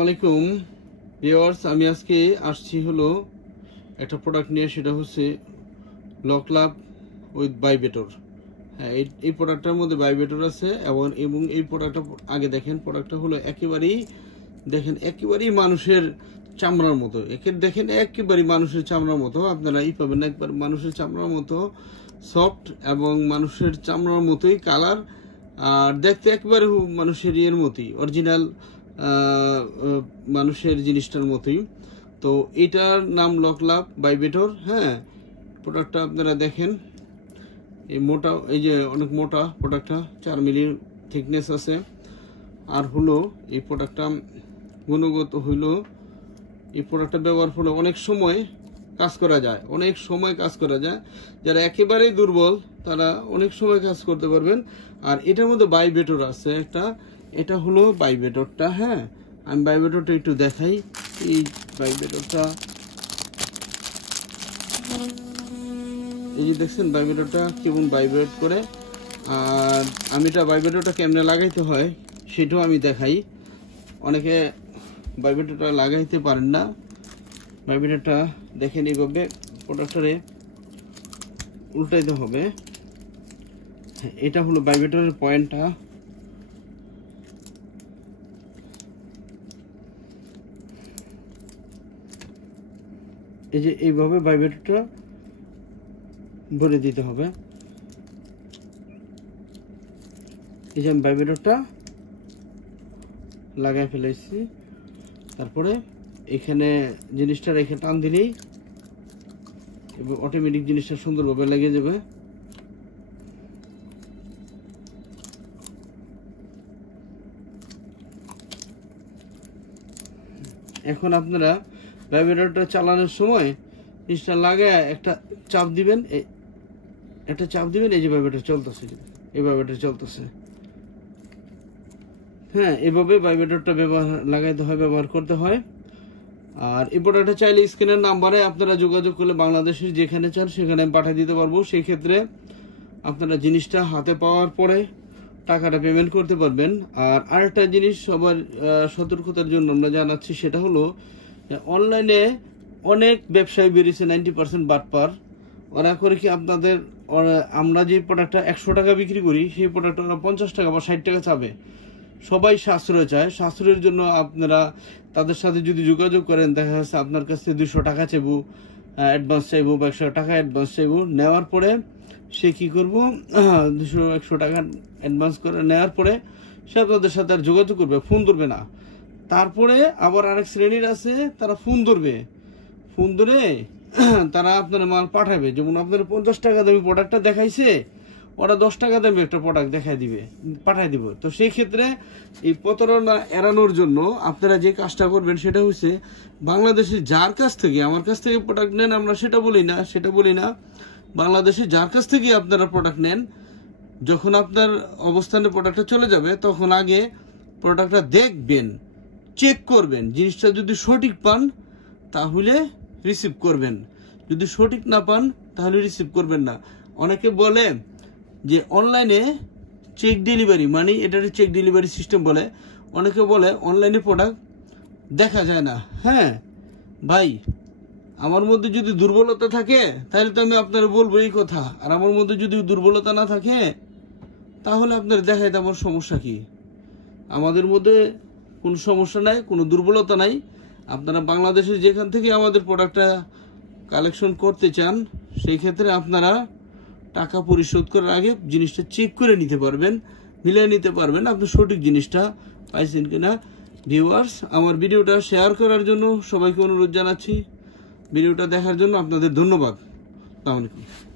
আসসালামু আলাইকুম ভিউয়ার্স, আমি আজকে আসছি হলো একটা প্রোডাক্ট নিয়ে, সেটা হচ্ছে লকলাভ উইথ ভাইব্রেটর। হ্যাঁ, এই প্রোডাক্টটার মধ্যে ভাইব্রেটর আছে এবং এই প্রোডাক্টটা আগে দেখেন, প্রোডাক্টটা হলো একেবারেই মানুষের চামড়ার মতো। দেখেন একেবারেই মানুষের চামড়ার মতো, আপনারা পাবেন একবার মানুষের চামড়ার মতো সফট এবং মানুষের চামড়ার মতোই কালার, আর দেখতে একেবারে মানুষের ইয়ের মতোই অরিজিনাল মানুষের জিনিসটার মতোই। তো এটার নাম লকলাভ ভাইব্রেটর। হ্যাঁ, প্রোডাক্টটা আপনারা দেখেন, এই যে অনেক মোটা প্রোডাক্টটা, 4 মিলি থিকনেস আছে। আর হলো এই প্রোডাক্টটা গুণগত হইলো, এই প্রোডাক্টটা ব্যবহার করলে অনেক সময় কাজ করা যায়, যারা একেবারেই দুর্বল তারা অনেক সময় কাজ করতে পারবেন। আর এটার মধ্যে ভাইব্রেটর আছে একটা, এটা হলো ভাইব্রেটরটা। হ্যাঁ, আমি ভাইব্রেটরটা একটু দেখাই। এই ভাইব্রেটরটা, এই যে দেখছেন ভাইব্রেটরটা কেমন ভাইব্রেট করে। আর আমি এটা ভাইব্রেটরটা কেমনে লাগাইতে হয় সেটাও আমি দেখাই। অনেকে ভাইব্রেটরটা লাগাইতে পারেন না। ভাইব্রেটরটা দেখেন, এইভাবে প্রোডাক্টরে উল্টাইতে হবে। এটা হলো ভাইব্রেটরের পয়েন্টটা। এই যে এইভাবে ভাইব্রেটরটা ভরে দিতে হবে। এই যে আমি ভাইব্রেটরটা লাগাই ফেলেছি, তারপরে এখানে জিনিসটা রেখে টান দিলেই অটোমেটিক জিনিসটা সুন্দরভাবে লেগে যাবে। এখন আপনারা ভাইব্রেটরটা চালানোর সময় জিনিসটা লাগায় একটা চাপ দিবেন, এই যে ভাইব্রেটর চলতেছে, এই ভাইব্রেটর চলতেছে। হ্যাঁ, এভাবে ভাইব্রেটরটা ব্যবহার করতে হয়। আর এই প্রোডাক্টটা চাইলে স্ক্রিনের নাম্বারে আপনারা যোগাযোগ করলে বাংলাদেশের যেখানে চান সেখানে আমি পাঠিয়ে দিতে পারবো। সেই ক্ষেত্রে আপনারা জিনিসটা হাতে পাওয়ার পরে টাকাটা পেমেন্ট করতে পারবেন। আর আরেকটা জিনিস সবার সতর্কতার জন্য আমরা জানাচ্ছি, সেটা হলো অনলাইনে অনেক ব্যবসায়ী বেরিয়েছে 90% বাটপার। ওরা করে কি, আমরা যে প্রোডাক্টটা 100 টাকা বিক্রি করি, সেই প্রোডাক্টটা ওরা 50 টাকা বা 60 টাকা চাবে। সবাই সাশ্রয় চায়। সাশ্রয়ের জন্য আপনারা তাদের সাথে যদি যোগাযোগ করেন, দেখা যাচ্ছে আপনার কাছ থেকে 200 টাকা চাইবো অ্যাডভান্স চাইবো, বা 100 টাকা অ্যাডভান্স চাইবো। নেওয়ার পরে সে কি করবো, 200-100 টাকা অ্যাডভান্স করে নেওয়ার পরে সে আপনাদের সাথে আর যোগাযোগ করবে, ফোন ধরবে না। তারপরে আবার আরেক শ্রেণীর আছে, তারা ফোন ধরে তারা আপনার মাল পাঠাবে। যেমন আপনার 50 টাকা দামি প্রোডাক্টটা দেখাইছে, ওরা 10 টাকা দামি একটা প্রোডাক্ট পাঠাই দিব। তো সেই ক্ষেত্রে এই প্রতারণা এড়ানোর জন্য আপনারা যে কাজটা করবেন সেটা হচ্ছে, বাংলাদেশের যার কাছ থেকে, আমার কাছ থেকে প্রোডাক্ট নেন, আমরা সেটা বলি না, বাংলাদেশে যার কাছ থেকে আপনারা প্রোডাক্ট নেন, যখন আপনার অবস্থানে প্রোডাক্টটা চলে যাবে তখন আগে প্রোডাক্টটা দেখবেন, চেক করবেন। জিনিসটা যদি সঠিক পান তাহলে রিসিভ করবেন, যদি সঠিক না পান তাহলে রিসিভ করবেন না। অনেকে বলে যে অনলাইনে চেক ডেলিভারি, মানে এটা চেক ডেলিভারি সিস্টেম বলে। অনেকে বলে অনলাইনে প্রোডাক্ট দেখা যায় না। হ্যাঁ ভাই, আমার মধ্যে যদি দুর্বলতা থাকে তাহলে তো আমি আপনারা বলবো এই কথা। আর আমার মধ্যে যদি দুর্বলতা না থাকে তাহলে আপনার দেখাইতে আমার সমস্যা কি? আমাদের মধ্যে কোনো সমস্যা নাই, কোনো দুর্বলতা নাই। আপনারা বাংলাদেশের যেখান থেকে আমাদের প্রোডাক্টটা কালেকশন করতে চান, সেই ক্ষেত্রে আপনারা টাকা পরিশোধ করার আগে জিনিসটা চেক করে নিতে পারবেন, মিলিয়ে নিতে পারবেন আপনি সঠিক জিনিসটা পাইছেন কিনা। ভিউয়ার্স, আমার ভিডিওটা শেয়ার করার জন্য সবাইকে অনুরোধ জানাচ্ছি। ভিডিওটা দেখার জন্য আপনাদের ধন্যবাদ। আসসালামু আলাইকুম।